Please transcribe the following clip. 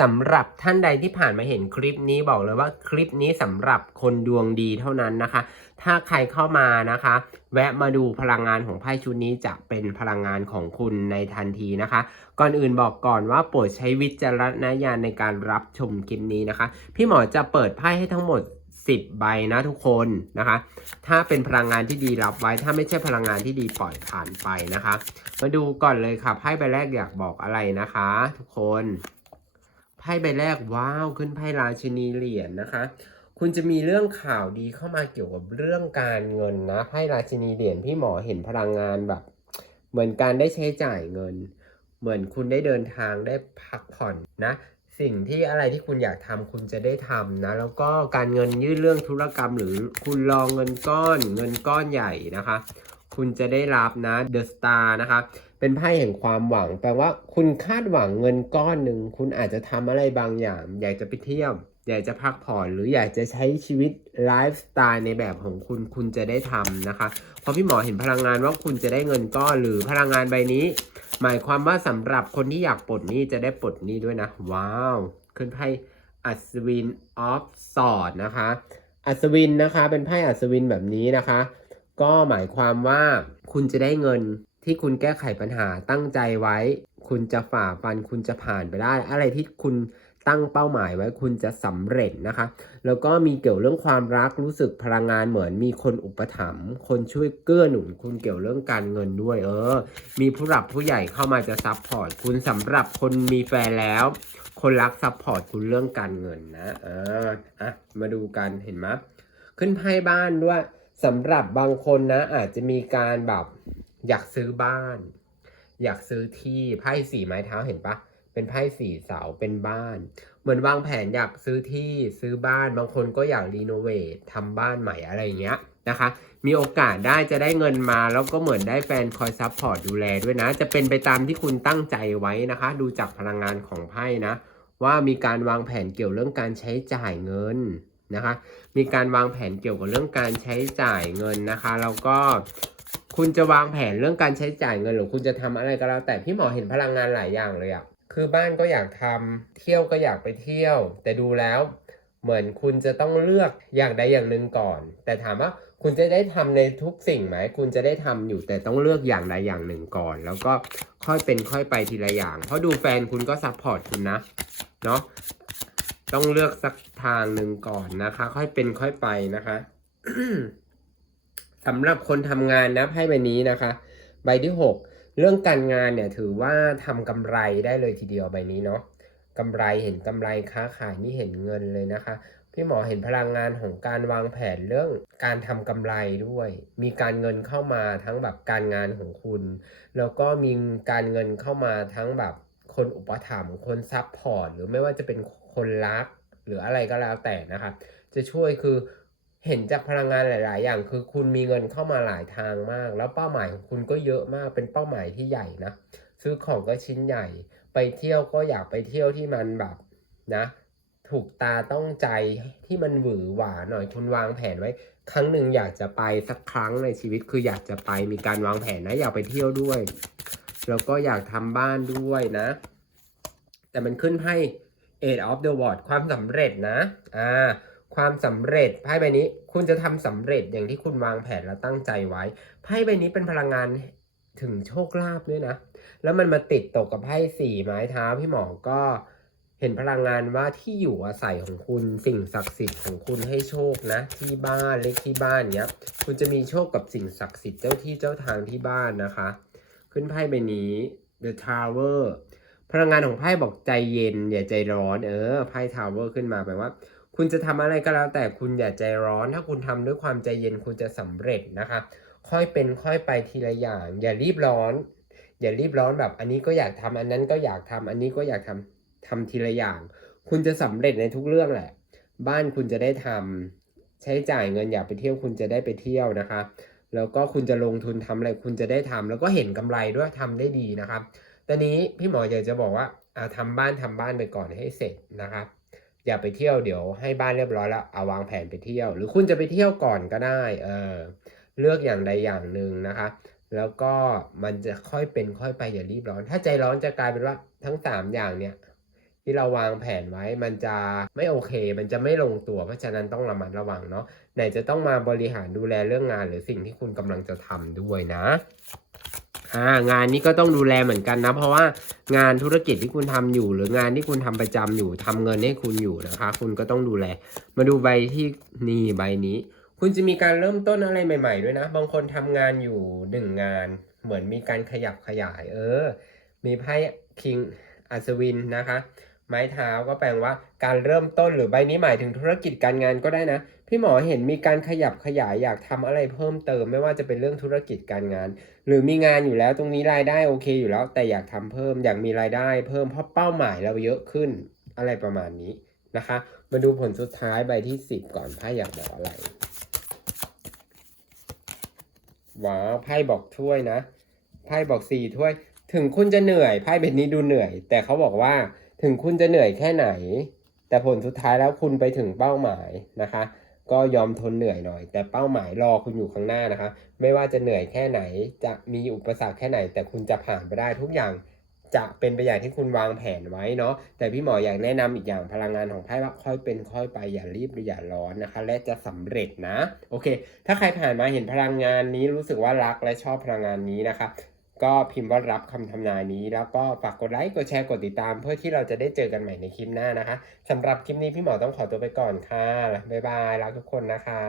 สำหรับท่านใดที่ผ่านมาเห็นคลิปนี้บอกเลยว่าคลิปนี้สำหรับคนดวงดีเท่านั้นนะคะ ถ้าใครเข้ามานะคะ แวะมาดูพลังงานของไพ่ชุดนี้จะเป็นพลังงานของคุณในทันทีนะคะ ก่อนอื่นบอกก่อนว่าโปรดใช้วิจารณญาณในการรับชมคลิปนี้นะคะ พี่หมอจะเปิดไพ่ให้ทั้งหมด 10 ใบนะทุกคนนะคะ ถ้าเป็นพลังงานที่ดีรับไว้ ถ้าไม่ใช่พลังงานที่ดีปล่อยผ่านไปนะคะ มาดูก่อนเลยค่ะไพ่ใบแรกอยากบอกอะไรนะคะ ทุกคน พ่ใบแรกว้าวขึ้นไพ่ราชินีเหรียญนะคะ คุณจะมีเรื่องข่าวดีเข้ามาเกี่ยวกับเรื่องการเงินนะไพ่ราชินีเหรียญพี่หมอเห็นพลังงานแบบ เหมือนการได้ใช้จ่ายเงิน เหมือนคุณได้เดินทางได้พักผ่อนนะ สิ่งที่อะไรที่คุณอยากทำคุณจะได้ทำนะ แล้วก็การเงินยื่นเรื่องธุรกรรมหรือคุณรองเงินก้อน เงินก้อนใหญ่นะคะ คุณจะได้รับนะ The Star นะคะเป็นไพ่แห่งความหวัง แปลว่าคุณคาดหวังเงินก้อนหนึ่ง คุณอาจจะทำอะไรบางอย่าง อยากจะไปเที่ยว อยากจะพักผ่อนหรืออยากจะใช้ชีวิตไลฟ์สไตล์ในแบบของคุณ คุณจะได้ทำนะคะ เพราะพี่หมอเห็นพลังงานว่าคุณจะได้เงินก้อนหรือพลังงานใบนี้ หมายความว่าสำหรับคนที่อยากปลดหนี้จะได้ปลดหนี้ด้วยนะ ว้าว ขึ้นไพ่อัศวินออฟสอดนะคะ อัศวินนะคะ เป็นไพ่อัศวินแบบนี้นะคะ ก็หมายความว่าคุณจะได้เงินที่คุณแก้ไขปัญหาตั้งใจไว้ คุณจะฝ่าฟันคุณจะผ่านไปได้ อะไรที่คุณตั้งเป้าหมายไว้คุณจะสำเร็จนะคะ แล้วก็มีเกี่ยวเรื่องความรักรู้สึกพลังงานเหมือนมีคนอุปถัมภ์คนช่วยเกื้อหนุนคุณเกี่ยวเรื่องการเงินด้วย เออ มีผู้หลักผู้ใหญ่เข้ามาจะซัพพอร์ตคุณสำหรับคนมีแฟนแล้ว คนรักซัพพอร์ตคุณเรื่องการเงินนะเอออะมาดูกันเห็นไหมขึ้นไพ่บ้านด้วย สำหรับบางคนนะ อาจจะมีการแบบอยากซื้อบ้าน อยากซื้อที่ไพ่สี่ไม้เท้าเห็นปะเป็นไพ่สี่เสาเป็นบ้าน เหมือนวางแผนอยากซื้อที่ซื้อบ้านบางคนก็อยากรีโนเวททำบ้านใหม่อะไรเงี้ยนะคะ มีโอกาสได้จะได้เงินมาแล้วก็เหมือนได้แฟนคอยซัพพอร์ตดูแลด้วยนะ จะเป็นไปตามที่คุณตั้งใจไว้นะคะ ดูจากพลังงานของไพ่นะ ว่ามีการวางแผนเกี่ยวเรื่องการใช้จ่ายเงิน นะคะ มีการวางแผนเกี่ยวกับเรื่องการใช้จ่ายเงินนะคะ แล้วก็คุณจะวางแผนเรื่องการใช้จ่ายเงิน หรือคุณจะทำอะไรก็แล้วแต่พี่หมอเห็นพลังงานหลายอย่างเลยอะคือบ้านก็อยากทำเที่ยวก็อยากไปเที่ยว แต่ดูแล้วเหมือนคุณจะต้องเลือกอย่างใดอย่างหนึ่งก่อน แต่ถามว่าคุณจะได้ทำในทุกสิ่งไหม คุณจะได้ทำอยู่แต่ต้องเลือกอย่างใดอย่างหนึ่งก่อน แล้วก็ค่อยเป็นค่อยไปทีละอย่าง เพราะดูแฟนคุณก็ซัพพอร์ตคุณนะ เนาะ ต้องเลือกสักทางหนึ่งก่อนนะคะ ค่อยเป็นค่อยไปนะคะสำหรับคนทำงานนะไพ่ใบนี้นะคะ ใบที่6เรื่องการงานเนี่ยถือว่าทำกำไรได้เลยทีเดียวใบนี้เนาะกำไรเห็นกำไรค้าขายนี่เห็นเงินเลยนะคะ พี่หมอเห็นพลังงานของการวางแผนเรื่องการทำกำไรด้วย มีการเงินเข้ามาทั้งแบบการงานของคุณ แล้วก็มีการเงินเข้ามาทั้งแบบคนอุปถัมภ์คนซัพพอร์ตหรือไม่ว่าจะเป็น คนรัก หรืออะไรก็แล้วแต่นะคะ จะช่วยคือเห็นจากพลังงานหลาย ๆ อย่าง คือคุณมีเงินเข้ามาหลายทางมาก แล้วเป้าหมายของคุณก็เยอะมากเป็นเป้าหมายที่ใหญ่นะซื้อของก็ชิ้นใหญ่ ไปเที่ยวก็อยากไปเที่ยวที่มันแบบนะ ถูกตาต้องใจที่มันหวือหวาหน่อยคุณวางแผนไว้ ครั้งหนึ่งอยากจะไปสักครั้งในชีวิตคืออยากจะไปมีการวางแผนนะ อยากไปเที่ยวด้วย แล้วก็อยากทำบ้านด้วยนะ แต่มันขึ้นไพ่ Eight of the World ความสำเร็จนะอ่าความสำเร็จไพ่ใบนี้คุณจะทำสำเร็จอย่างที่คุณวางแผนและตั้งใจไว้ไพ่ใบนี้เป็นพลังงานถึงโชคลาภด้วยนะ แล้วมันมาติดตกกับไพ่สี่ไม้เท้าพี่หมอก็เห็นพลังงานว่าที่อยู่อาศัยของคุณสิ่งศักดิ์สิทธิ์ของคุณให้โชคนะ ที่บ้านเลขที่บ้านเนี้ยคุณจะมีโชคกับสิ่งศักดิ์สิทธิ์เจ้าที่เจ้าทางที่บ้านนะคะ ขึ้นไพ่ใบนี้ The Tower พลังงานของไพ่บอกใจเย็น อย่าใจร้อน เออไพ่ Tower ขึ้นมาแปลว่า คุณจะทำอะไรก็แล้ว แต่คุณอย่าใจร้อน ถ้าคุณทำด้วยความใจเย็นคุณจะสำเร็จนะคะ ค่อยเป็นค่อยไปทีละอย่าง อย่ารีบร้อน อย่ารีบร้อนแบบ อันนี้ก็อยากทำอันนั้นก็อยากทำอันนี้ก็อยากทำทำทีละอย่าง คุณจะสำเร็จในทุกเรื่องแหละ บ้านคุณจะได้ทำใช้จ่ายเงินอยากไปเที่ยวคุณจะได้ไปเที่ยวนะคะ แล้วก็คุณจะลงทุนทำอะไรคุณจะได้ทำแล้วก็เห็นกำไรด้วยทำได้ดีนะครับ ตอนนี้พี่หมออยากจะบอกว่าอ่าทำบ้านทำบ้านไปก่อนให้เสร็จนะครับ อย่าไปเที่ยวเดี๋ยวให้บ้านเรียบร้อยแล้วเอาวางแผนไปเที่ยว หรือคุณจะไปเที่ยวก่อนก็ได้เออเลือกอย่างใดอย่างหนึ่งนะคะแล้วก็มันจะค่อยเป็นค่อยไปอย่ารีบร้อน ถ้าใจร้อนจะกลายเป็นว่าทั้งสามอย่างเนี่ยที่เราวางแผนไว้มันจะไม่โอเค มันจะไม่ลงตัว เพราะฉะนั้นต้องระมัดระวังเนาะไหนจะต้องมาบริหารดูแลเรื่องงาน หรือสิ่งที่คุณกำลังจะทำด้วยนะ อ่างานนี้ก็ต้องดูแลเหมือนกันนะ เพราะว่างานธุรกิจที่คุณทำอยู่ หรืองานที่คุณทำประจำอยู่ทำเงินให้คุณอยู่นะคะ คุณก็ต้องดูแล มาดูใบที่นี่ใบนี้ คุณจะมีการเริ่มต้นอะไรใหม่ ๆ ด้วยนะ บางคนทำงานอยู่หนึ่งงาน เหมือนมีการขยับขยาย เออ มีไพ่คิงอัศวินนะคะ ไม้เท้าก็แปลว่าการเริ่มต้นหรือใบนี้หมายถึงธุรกิจการงานก็ได้นะ พี่หมอเห็นมีการขยับขยายอยากทำอะไรเพิ่มเติม ไม่ว่าจะเป็นเรื่องธุรกิจการงาน หรือมีงานอยู่แล้วตรงนี้รายได้โอเคอยู่แล้ว แต่อยากทำเพิ่มอยากมีรายได้ เพิ่มเพราะเป้าหมายเราเยอะขึ้นอะไรประมาณนี้นะคะ มาดูผลสุดท้ายใบที่ 10 ก่อนไพ่อยากบอกอะไรว้าวไพ่บอกถ้วยนะไพ่บอกสี่ถ้วย ถึงคุณจะเหนื่อยไพ่เบ็ดนี้ดูเหนื่อย แต่เขาบอกว่าถึงคุณจะเหนื่อยแค่ไหน แต่ผลสุดท้ายแล้วคุณไปถึงเป้าหมายนะคะ ก็ยอมทนเหนื่อยหน่อย แต่เป้าหมายรอคุณอยู่ข้างหน้านะคะ ไม่ว่าจะเหนื่อยแค่ไหน จะมีอุปสรรคแค่ไหน แต่คุณจะผ่านไปได้ทุกอย่างจะเป็นไปอย่างที่คุณวางแผนไว้เนาะแต่พี่หมออยากแนะนำอีกอย่างพลังงานของไพ่ว่าค่อยเป็นค่อยไปอย่ารีบหรืออย่าร้อนนะคะ และจะสำเร็จนะ โอเค ถ้าใครผ่านมาเห็นพลังงานนี้รู้สึกว่ารักและชอบพลังงานนี้นะคะ ก็พิมพ์ว่ารับคำทำนายนี้ แล้วก็ฝากกดไลค์กดแชร์กดติดตาม เพื่อที่เราจะได้เจอกันใหม่ในคลิปหน้านะคะสำหรับคลิปนี้พี่หมอต้องขอตัวไปก่อนค่ะบ๊ายบายรักทุกคนนะคะ